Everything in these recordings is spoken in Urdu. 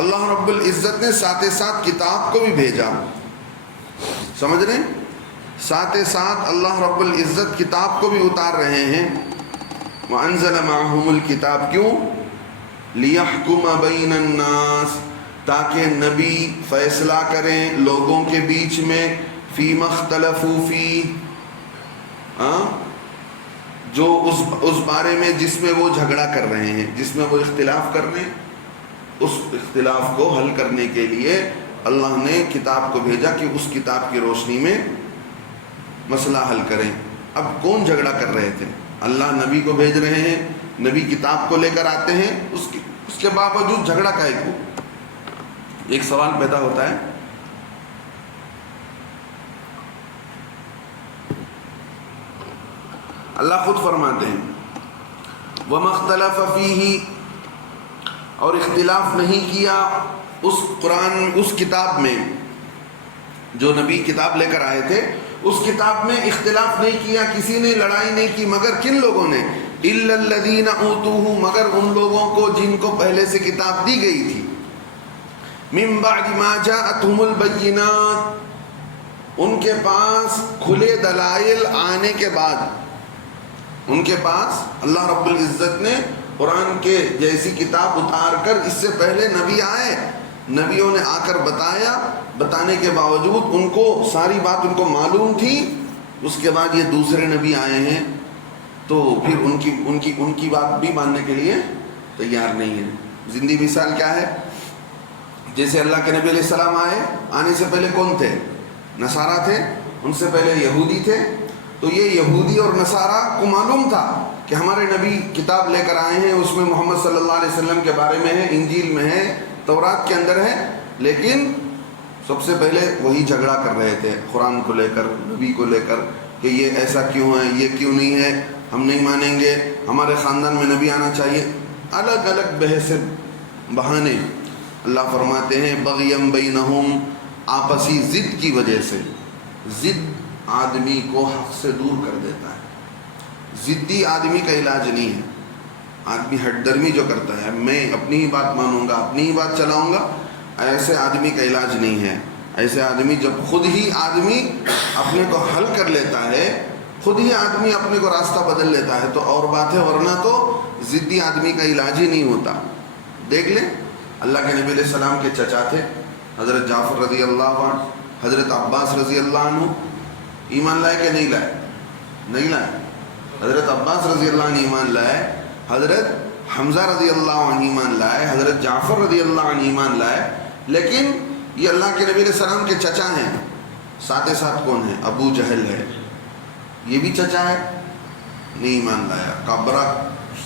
اللہ رب العزت نے ساتھ ساتھ کتاب کو بھی بھیجا. سمجھ رہے ہیں؟ ساتھ ساتھ اللہ رب العزت کتاب کو بھی اتار رہے ہیں. وَأَنزَلَ مَعَهُمُ الْكِتَابَ. کیوں؟ لِيَحْكُمَ بَيْنَ النَّاسِ. تاکہ نبی فیصلہ کریں لوگوں کے بیچ میں. فِيمَا اخْتَلَفُوا فِيهِ. جو اس بارے میں جس میں وہ جھگڑا کر رہے ہیں، جس میں وہ اختلاف کر رہے ہیں، اس اختلاف کو حل کرنے کے لیے اللہ نے کتاب کو بھیجا کہ اس کتاب کی روشنی میں مسئلہ حل کریں. اب کون جھگڑا کر رہے تھے؟ اللہ نبی کو بھیج رہے ہیں، نبی کتاب کو لے کر آتے ہیں، اس کے باوجود جھگڑا کائے کو؟ ایک سوال پیدا ہوتا ہے. اللہ خود فرماتے ہیں وَمَا اخْتَلَفَ فِيهِ. اور اختلاف نہیں کیا اس قرآن، اس کتاب میں، جو نبی کتاب لے کر آئے تھے اس کتاب میں اختلاف نہیں کیا، کسی نے لڑائی نہیں کی. مگر کن لوگوں نے؟ إِلَّا الَّذِينَ أُوتُوهُ. مگر ان لوگوں کو جن کو پہلے سے کتاب دی گئی تھی. مِن بَعْدِ مَا جَاءَتْهُمُ الْبَيِّنَاتُ. ان کے پاس کھلے دلائل آنے کے بعد، ان کے پاس اللہ رب العزت نے قرآن کے جیسی کتاب اتار کر، اس سے پہلے نبی آئے، نبیوں نے آ کر بتایا، بتانے کے باوجود ان کو ساری بات ان کو معلوم تھی. اس کے بعد یہ دوسرے نبی آئے ہیں تو پھر ان کی بات بھی ماننے کے لیے تیار نہیں ہے. زندگی مثال کیا ہے؟ جیسے اللہ کے نبی علیہ السلام آئے، آنے سے پہلے کون تھے؟ نصارہ تھے. ان سے پہلے یہودی تھے. تو یہ یہودی اور نصارہ کو معلوم تھا کہ ہمارے نبی کتاب لے کر آئے ہیں، اس میں محمد صلی اللہ علیہ وسلم کے بارے میں ہے، انجیل میں ہے، تورات کے اندر ہے. لیکن سب سے پہلے وہی جھگڑا کر رہے تھے قرآن کو لے کر، نبی کو لے کر، کہ یہ ایسا کیوں ہے، یہ کیوں نہیں ہے، ہم نہیں مانیں گے، ہمارے خاندان میں نبی آنا چاہیے. الگ الگ بحث بہانے. اللہ فرماتے ہیں بغیم بینہم. آپسی ضد کی وجہ سے. ضد آدمی کو حق سے دور کر دیتا ہے. ضدی آدمی کا علاج نہیں ہے. آدمی ہٹ درمی جو کرتا ہے، میں اپنی ہی بات مانوں گا، اپنی ہی بات چلاؤں گا، ایسے آدمی کا علاج نہیں ہے. ایسے آدمی جب خود ہی آدمی اپنے کو حل کر لیتا ہے، خود ہی آدمی اپنے کو راستہ بدل لیتا ہے تو اور بات ہے، ورنہ تو ضدی آدمی کا علاج ہی نہیں ہوتا. دیکھ لیں اللہ کے نبی علیہ السلام کے چچا تھے حضرت جعفر رضی اللہ عنہ، حضرت عباس رضی اللہ عنہ. ایمان لائے کہ نہیں لائے؟ نہیں لائے. حضرت عباس رضی اللہ عنہ ایمان لائے، حضرت حمزہ رضی اللہ عنہ ایمان لائے، حضرت جعفر رضی اللہ عنہ ایمان لائے. لیکن یہ اللہ کے نبی علیہ السلام کے چچا ہیں. ساتھ ساتھ کون ہے؟ ابو جہل ہے. یہ بھی چچا ہے، نہیں ایمان لایا، کا بڑا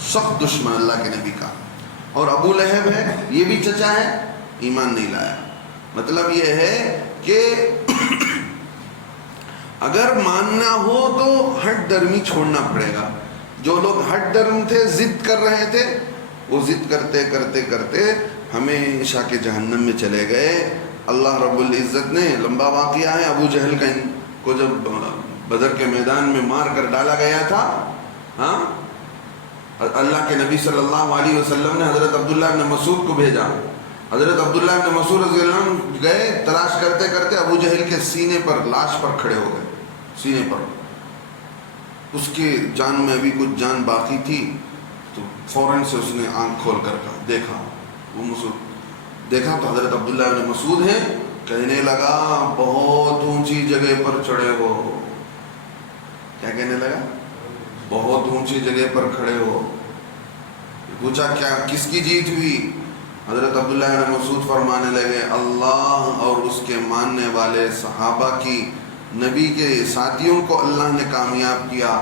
سخت دشمن اللہ کے نبی کا. اور ابو لہب ہے، یہ بھی چچا ہے، ایمان نہیں لایا. مطلب یہ ہے کہ اگر ماننا ہو تو ہٹ درمی چھوڑنا پڑے گا. جو لوگ ہٹ درم تھے، ضد کر رہے تھے، وہ ضد کرتے کرتے کرتے ہمیشہ کے جہنم میں چلے گئے. اللہ رب العزت نے، لمبا واقعہ ہے، ابو جہل کا ان کو جب بدر کے میدان میں مار کر ڈالا گیا تھا، ہاں، اللہ کے نبی صلی اللہ علیہ وسلم نے حضرت عبداللہ بن مسعود کو بھیجا. حضرت عبداللہ بن مسعود رضی اللہ عنہ گئے، تلاش کرتے کرتے ابو جہل کے سینے پر، لاش پر کھڑے ہو گئے. سینے پر اس کے جان میں ابھی کچھ جان باقی تھی تو فوراً سے اس نے آنکھ کھول کر کہا، دیکھا وہ مسعود، دیکھا تو حضرت عبداللہ بن مسعود ہیں. کہنے لگا بہت اونچی جگہ پر چڑھے ہو. کیا کہنے لگا؟ بہت اونچی جگہ پر کھڑے ہو. پوچھا کیا، کس کی جیت ہوئی؟ حضرت عبداللہ بن مسعود فرمانے لگے اللہ اور اس کے ماننے والے صحابہ کی، نبی کے ساتھیوں کو اللہ نے کامیاب کیا،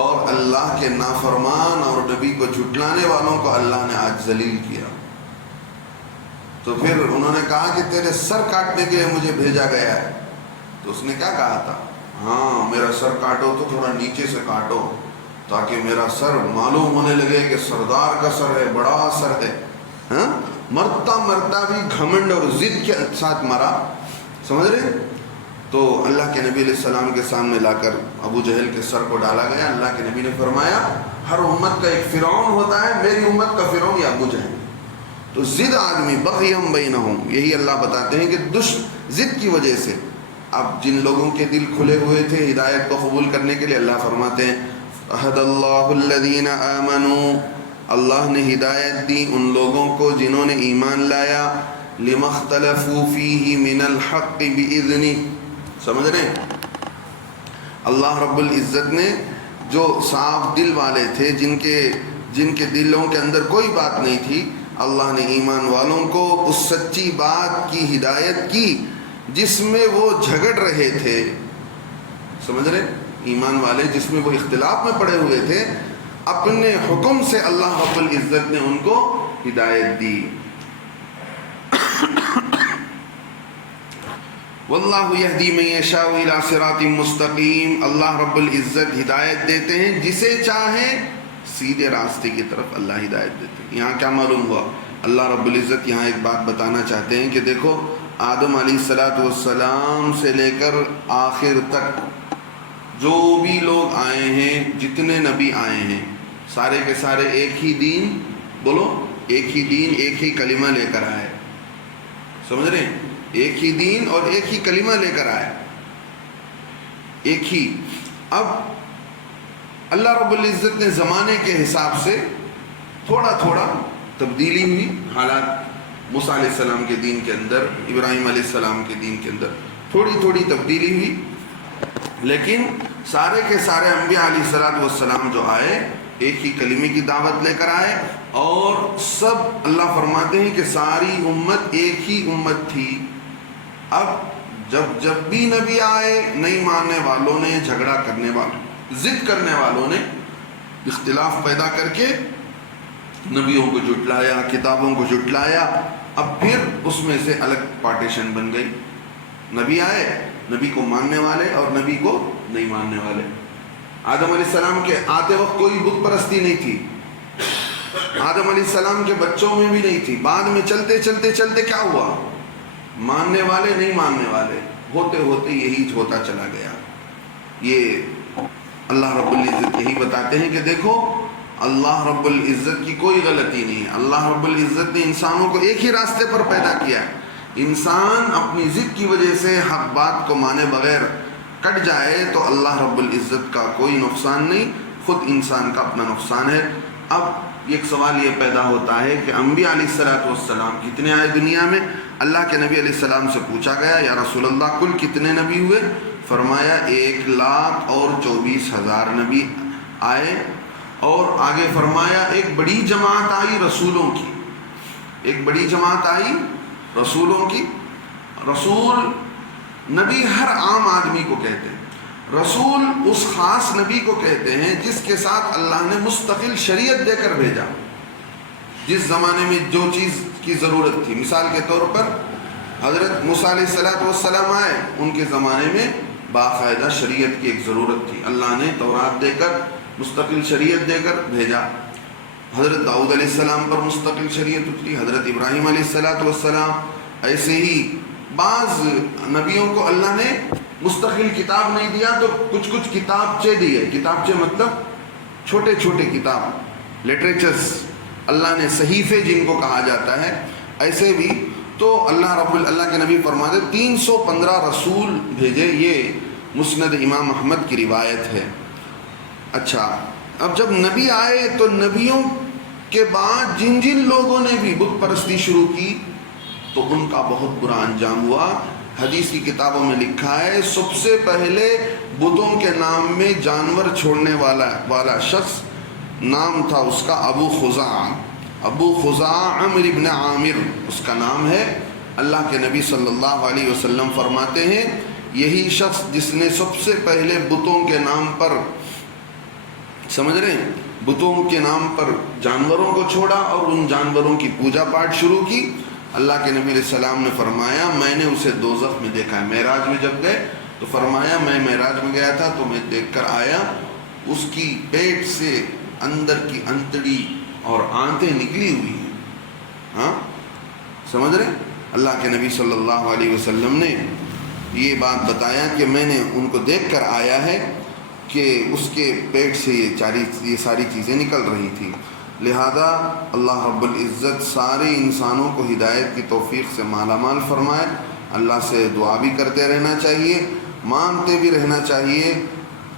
اور اللہ کے نافرمان اور نبی کو جھٹلانے والوں کو اللہ نے آج ذلیل کیا. تو پھر انہوں نے کہا کہ تیرے سر کاٹنے کے لیے مجھے بھیجا گیا ہے. تو اس نے کیا کہا تھا؟ ہاں میرا سر کاٹو تو تھوڑا نیچے سے کاٹو تاکہ میرا سر معلوم ہونے لگے کہ سردار کا سر ہے، بڑا سر ہے. ہاں، مرتا مرتا بھی گھمنڈ اور ضد کے ساتھ مرا. سمجھ رہے؟ تو اللہ کے نبی علیہ السلام کے سامنے لا کر ابو جہل کے سر کو ڈالا گیا. اللہ کے نبی نے فرمایا ہر امت کا ایک فرعون ہوتا ہے، میری امت کا فرعون یہ ابو جہل. تو ضد آدمی بغیم بینہم، یہی اللہ بتاتے ہیں کہ ضد کی وجہ سے اب جن لوگوں کے دل کھلے ہوئے تھے ہدایت کو قبول کرنے کے لیے، اللہ فرماتے ہیں احد اللہ الذین آمنوا، اللہ نے ہدایت دی ان لوگوں کو جنہوں نے ایمان لایا، لما اختلفوا فیہ من الحق بإذنہ، سمجھ رہے ہیں؟ اللہ رب العزت نے جو صاف دل والے تھے، جن کے دلوں کے اندر کوئی بات نہیں تھی، اللہ نے ایمان والوں کو اس سچی بات کی ہدایت کی جس میں وہ جھگڑ رہے تھے، سمجھ رہے؟ ایمان والے جس میں وہ اختلاف میں پڑے ہوئے تھے، اپنے حکم سے اللہ رب العزت نے ان کو ہدایت دی۔ واللہ یہدی من یشاء الی صراط مستقیم، اللہ رب العزت ہدایت دیتے ہیں جسے چاہیں سیدھے راستے کی طرف اللہ ہدایت دیتے ہیں۔ یہاں کیا معلوم ہوا؟ اللہ رب العزت یہاں ایک بات بتانا چاہتے ہیں کہ دیکھو آدم علیہ السلام سے لے کر آخر تک جو بھی لوگ آئے ہیں، جتنے نبی آئے ہیں، سارے کے سارے ایک ہی دین، بولو ایک ہی دین، ایک ہی کلمہ لے کر آئے، سمجھ رہے ہیں؟ ایک ہی دین اور ایک ہی کلمہ لے کر آئے، ایک ہی۔ اب اللہ رب العزت نے زمانے کے حساب سے تھوڑا تھوڑا تبدیلی ہوئی، حالات موسیٰ علیہ السلام کے دین کے اندر، ابراہیم علیہ السلام کے دین کے اندر تھوڑی تھوڑی تبدیلی ہوئی، لیکن سارے کے سارے انبیاء علیہ السلام جو آئے ایک ہی کلمے کی دعوت لے کر آئے، اور سب اللہ فرماتے ہیں کہ ساری امت ایک ہی امت تھی۔ اب جب بھی نبی آئے، نہیں ماننے والوں نے، جھگڑا کرنے والوں، ضد کرنے والوں نے اختلاف پیدا کر کے نبیوں کو جھٹلایا، کتابوں کو جھٹلایا، اب پھر اس میں سے الگ پارٹیشن بن گئی، نبی آئے، نبی کو ماننے والے اور نبی کو نہیں ماننے والے۔ آدم علیہ السلام کے آتے وقت کوئی بت پرستی نہیں تھی، آدم علیہ السلام کے بچوں میں بھی نہیں تھی، بعد میں چلتے چلتے چلتے کیا ہوا؟ ماننے والے نہیں ماننے والے، ہوتے ہوتے یہی ہوتا چلا گیا۔ یہ اللہ رب العزت یہی بتاتے ہیں کہ دیکھو اللہ رب العزت کی کوئی غلطی نہیں ہے، اللہ رب العزت نے انسانوں کو ایک ہی راستے پر پیدا کیا ہے، انسان اپنی ضد کی وجہ سے حق بات کو مانے بغیر کٹ جائے تو اللہ رب العزت کا کوئی نقصان نہیں، خود انسان کا اپنا نقصان ہے۔ اب ایک سوال یہ پیدا ہوتا ہے کہ انبیاء علیہ السلام کتنے آئے دنیا میں؟ اللہ کے نبی علیہ السلام سے پوچھا گیا یا رسول اللہ کل کتنے نبی ہوئے؟ فرمایا 1,24,000 نبی آئے، اور آگے فرمایا ایک بڑی جماعت آئی رسولوں کی، ایک بڑی جماعت آئی رسولوں کی۔ رسول نبی ہر عام آدمی کو کہتے ہیں، رسول اس خاص نبی کو کہتے ہیں جس کے ساتھ اللہ نے مستقل شریعت دے کر بھیجا، جس زمانے میں جو چیز کی ضرورت تھی۔ مثال کے طور پر حضرت موسیٰ علیہ السلام آئے، ان کے زمانے میں باقاعدہ شریعت کی ایک ضرورت تھی، اللہ نے تورات دے کر مستقل شریعت دے کر بھیجا۔ حضرت داؤد علیہ السلام پر مستقل شریعت اتری، حضرت ابراہیم علیہ السلام، ایسے ہی بعض نبیوں کو اللہ نے مستقل کتاب نہیں دیا تو کچھ کتابچے دیے، کتابچے مطلب چھوٹے چھوٹے کتاب، لٹریچرز، اللہ نے صحیفے جن کو کہا جاتا ہے، ایسے بھی۔ تو اللہ کے نبی فرماتے 315 رسول بھیجے، یہ مسند امام احمد کی روایت ہے۔ اچھا، اب جب نبی آئے تو نبیوں کے بعد جن لوگوں نے بھی بت پرستی شروع کی تو ان کا بہت برا انجام ہوا۔ حدیث کی کتابوں میں لکھا ہے سب سے پہلے بتوں کے نام میں جانور چھوڑنے والا شخص نام تھا اس کا ابو خزاع عمرو ابن عامر اس کا نام ہے۔ اللہ کے نبی صلی اللہ علیہ وسلم فرماتے ہیں یہی شخص جس نے سب سے پہلے بتوں کے نام پر، سمجھ رہے ہیں، بتوں کے نام پر جانوروں کو چھوڑا اور ان جانوروں کی پوجا پاٹ شروع کی۔ اللہ کے نبی علیہ السلام نے فرمایا میں نے اسے دوزخ میں دیکھا ہے۔ معراج میں جب گئے تو فرمایا میں معراج میں گیا تھا تو میں دیکھ کر آیا، اس کی پیٹ سے اندر کی انتڑی اور آنتیں نکلی ہوئی ہیں۔ ہاں، سمجھ رہے ہیں؟ اللہ کے نبی صلی اللہ علیہ وسلم نے یہ بات بتایا کہ میں نے ان کو دیکھ کر آیا ہے کہ اس کے پیٹ سے یہ ساری چیزیں نکل رہی تھی۔ لہذا اللہ رب العزت سارے انسانوں کو ہدایت کی توفیق سے مالا مال فرمائے۔ اللہ سے دعا بھی کرتے رہنا چاہیے، مانگتے بھی رہنا چاہیے،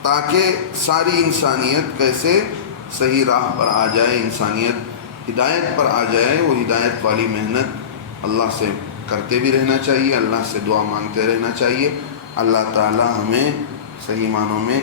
تاکہ ساری انسانیت کیسے صحیح راہ پر آ جائے، انسانیت ہدایت پر آ جائے۔ وہ ہدایت والی محنت اللہ سے کرتے بھی رہنا چاہیے، اللہ سے دعا مانگتے رہنا چاہیے۔ اللہ تعالی ہمیں صحیح معنوں میں